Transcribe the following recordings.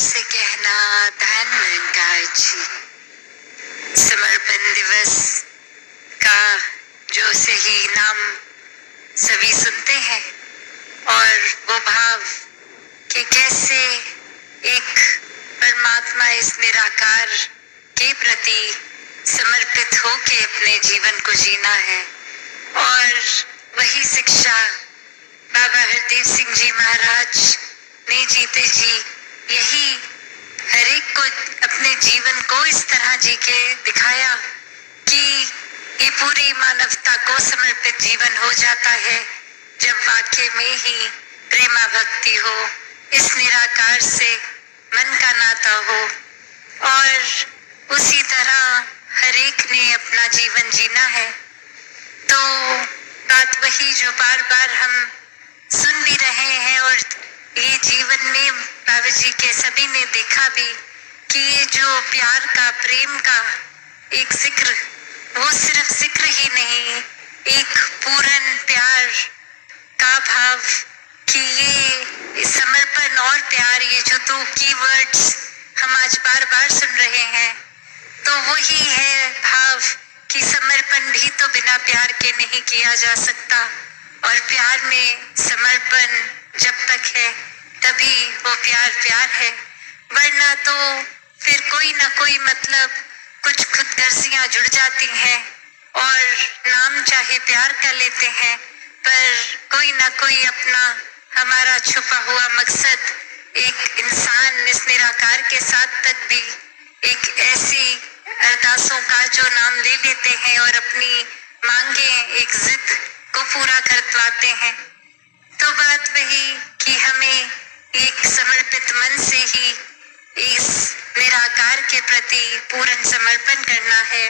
से कहना धन गाजी। समर्पण दिवस का जो सही नाम सभी सुनते हैं और वो भाव कि कैसे एक परमात्मा इस निराकार के प्रति समर्पित होके अपने जीवन को जीना है। और वही शिक्षा बाबा हरदेव सिंह जी महाराज ने जीते जी यही हर एक को अपने जीवन को इस तरह जी के दिखाया कि ये पूरी मानवता को समर्पित जीवन हो जाता है जब वाकई में ही प्रेमा भक्ति हो, इस निराकार से मन का नाता हो। और उसी तरह हर एक ने अपना जीवन जीना है। तो बात वही जो बार बार हम सुन भी रहे हैं और ये जीवन में बाबा जी के सभी ने देखा भी कि ये जो प्यार का, प्रेम का एक जिक्र, वो सिर्फ जिक्र ही नहीं, एक पूर्ण प्यार का भाव कि ये समर्पण और प्यार, ये जो दो कीवर्ड्स हम आज बार बार सुन रहे हैं, तो वही है भाव कि समर्पण भी तो बिना प्यार के नहीं किया जा सकता। और प्यार में समर्पण जब तक है तभी वो प्यार प्यार है, वरना तो फिर कोई ना कोई मतलब कुछ खुदगर्जियां जुड़ जाती हैं और नाम चाहे प्यार का लेते हैं पर कोई ना कोई अपना हमारा छुपा हुआ मकसद एक इंसान इस निराकार के साथ तक भी एक ऐसी अरदासों का जो नाम ले लेते हैं और अपनी मांगे एक जिद को पूरा करवाते हैं। तो बात वही कि हमें एक समर्पित मन से ही इस निराकार के प्रति पूर्ण समर्पण करना है।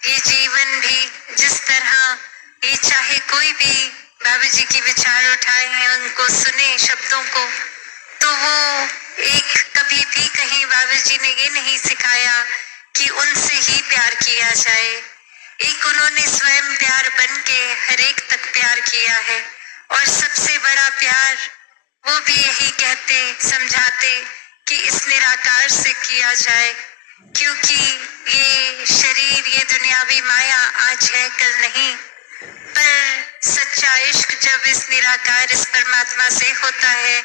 ये जीवन भी जिस तरह ये चाहे कोई भी बाबा जी के विचार उठाए हैं, उनको सुने शब्दों को, तो वो एक कभी भी कहीं बाबा जी ने ये नहीं सिखाया कि उनसे ही प्यार किया जाए। एक उन्होंने स्वयं प्यार बन के हर एक तक प्यार किया है और सबसे बड़ा प्यार वो भी यही कहते समझाते कि इस निराकार से किया जाए, क्योंकि ये शरीर, ये दुनियावी माया आज है कल नहीं, पर सच्चा इश्क जब इस निराकार, इस परमात्मा से होता है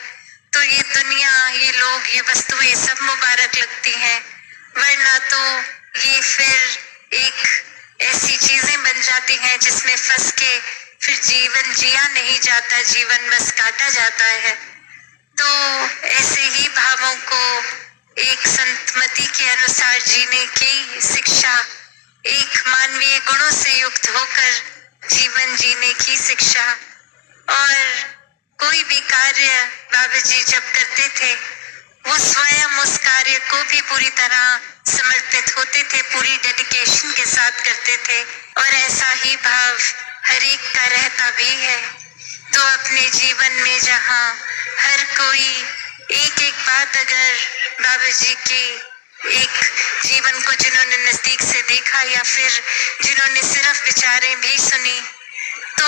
तो ये दुनिया, ये लोग, ये वस्तुएं सब मुबारक लगती हैं, वरना तो ये फिर एक ऐसी चीजें बन जाती हैं जिसमें फंस के फिर जीवन जिया नहीं जाता, जीवन बस काटा जाता है। तो ऐसे ही भावों को एक संतमति के अनुसार जीने की शिक्षा, एक मानवीय गुणों से युक्त होकर जीवन जीने की शिक्षा। और कोई भी कार्य बाबा जी जब करते थे वो स्वयं उस कार्य को भी पूरी तरह समर्पित होते थे, पूरी डेडिकेशन के साथ करते थे और ऐसा ही भाव हर एक का रहता भी है। तो अपने जीवन में जहाँ हर कोई एक एक बात, अगर बाबा जी की एक जीवन को जिन्होंने नजदीक से देखा या फिर जिन्होंने सिर्फ विचारें भी सुनी, तो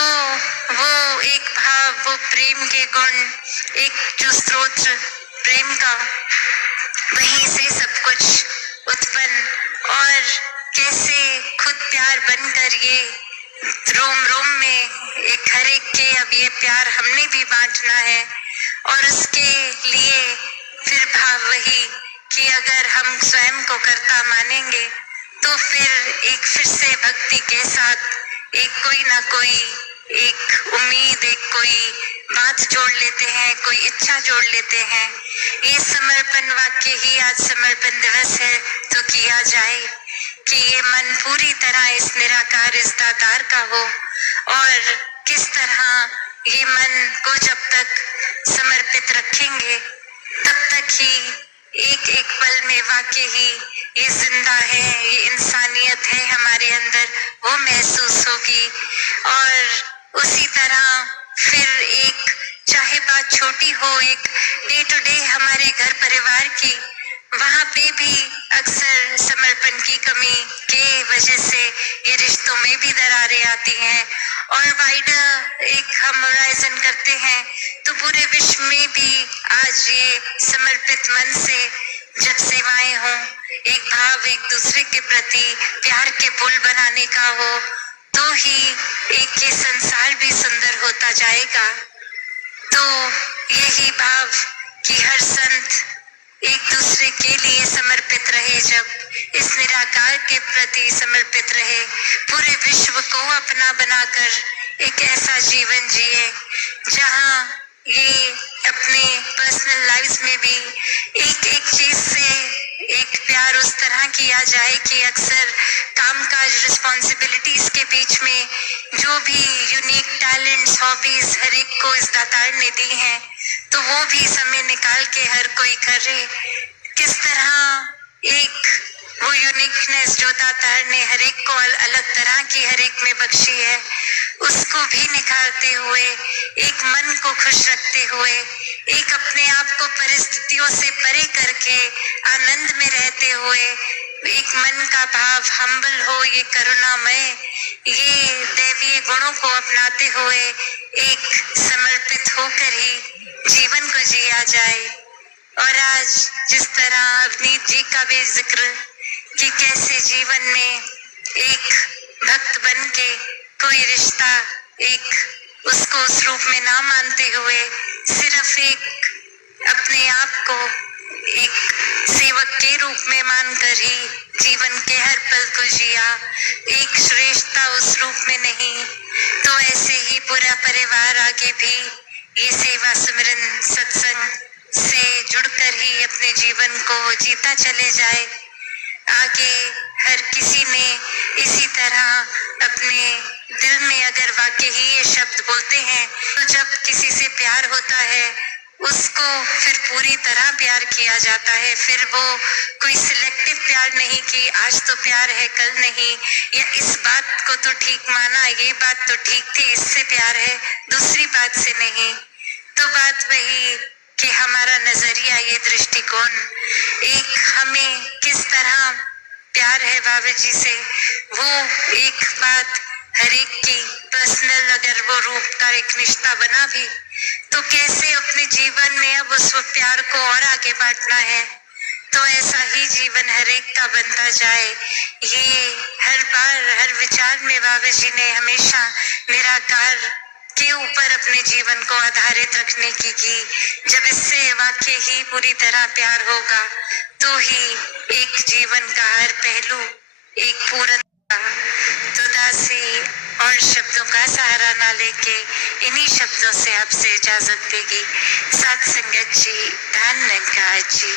वो एक भाव, वो प्रेम के गुण, एक जो स्रोत प्रेम का, वहीं से सब कुछ उत्पन्न, और कैसे खुद प्यार बनकर ये रोम रोम में एक हर एक के अब ये प्यार हमने भी बांटना है। और उसके लिए फिर भाव वही कि अगर हम स्वयं को कर्ता मानेंगे तो फिर एक फिर से भक्ति के साथ एक कोई ना कोई एक उम्मीद, एक कोई बात जोड़ लेते हैं, कोई इच्छा जोड़ लेते हैं। ये समर्पण वाक्य ही आज समर्पण दिवस है तो किया जाए कि ये मन पूरी तरह इस निराकार, इस दातार का हो। और किस तरह ये मन को जब तक समर्पित रखेंगे तब तक ही एक एक पल में वाकई ही ये जिंदा है, ये इंसानियत है हमारे अंदर, वो महसूस होगी। और उसी तरह फिर एक चाहे बात छोटी हो, एक डे टू डे हमारे घर परिवार की, वहाँ पे भी अक्सर समर्पण की कमी के वजह से ये रिश्तों में भी दरारें आती हैं। और वाइडर एक हम होराइजन करते हैं तो पूरे विश्व में भी आज ये समर्पित मन से जब सेवाएं हों, एक भाव एक दूसरे के प्रति प्यार के पुल बनाने का हो, तो ही एक ये संसार भी सुंदर होता जाएगा। तो यही भाव कि हर संत एक दूसरे के लिए समर्पित रहे, जब इस निराकार के प्रति समर्पित रहे, पूरे विश्व को अपना बनाकर एक ऐसा जीवन जिए जहाँ ये अपने पर्सनल लाइफ में भी एक एक चीज से एक प्यार उस तरह किया जाए कि अक्सर कामकाज रिस्पॉन्सिबिलिटीज के बीच में जो भी यूनिक टैलेंट्स हॉबीज हर एक को इस दातार ने दी हैं, तो वो भी समय निकाल के हर कोई करे। किस तरह एक वो यूनिकनेस जो दातार ने हर एक को अलग तरह की हर एक में बख्शी है, उसको भी निखारते हुए, एक मन को खुश रखते हुए, एक अपने आप को परिस्थितियों से परे करके आनंद में रहते हुए, एक मन का भाव हम्बल हो, ये करुणामय, ये दैवीय गुणों को अपनाते हुए एक समर्पित होकर ही जीवन को जिया जाए। और आज जिस तरह अवनीत जी का भी जिक्र कि कैसे जीवन में एक भक्त बन के कोई रिश्ता एक उसको उस रूप में ना मानते हुए सिर्फ एक अपने आप को एक सेवक के रूप में मानकर ही जीवन के हर पल को जिया, एक श्रेष्ठता उस रूप में नहीं। तो ऐसे ही पूरा परिवार आगे भी ये सेवा सुमिरन सत्संग से जुड़कर ही अपने जीवन को जीता चले जाए। आगे हर किसी ने इसी तरह अपने दिल में अगर वाकई ही ये शब्द बोलते हैं, तो जब किसी से प्यार होता है उसको फिर पूरी तरह प्यार किया जाता है। फिर वो कोई सिलेक्टिव प्यार नहीं कि आज तो प्यार है कल नहीं, या इस बात को तो ठीक माना, ये बात तो ठीक थी इससे प्यार है, दूसरी बात से नहीं। तो बात वही कि हमारा नजरिया, ये दृष्टिकोण, एक हमें किस तरह प्यार है बाबा जी से, वो एक बात हर एक की पर्सनल अगर वो रूप का एक रिश्ता बना भी, तो कैसे अपने जीवन में अब उस प्यार को और आगे बांटना है, तो ऐसा ही जीवन हर एक का बनता जाए। ये हर बार हर विचार में बाबा जी ने हमेशा निराकार के ऊपर अपने जीवन को आधारित रखने की जब इससे वाकई ही पूरी तरह प्यार होगा, तो ही एक जीवन का हर पहलू एक पूर्ण। तो दासी और शब्दों का सहारा ना लेके इन्हीं शब्दों से आपसे इजाजत देगी। साथ संगत जी, धन्यवाद जी।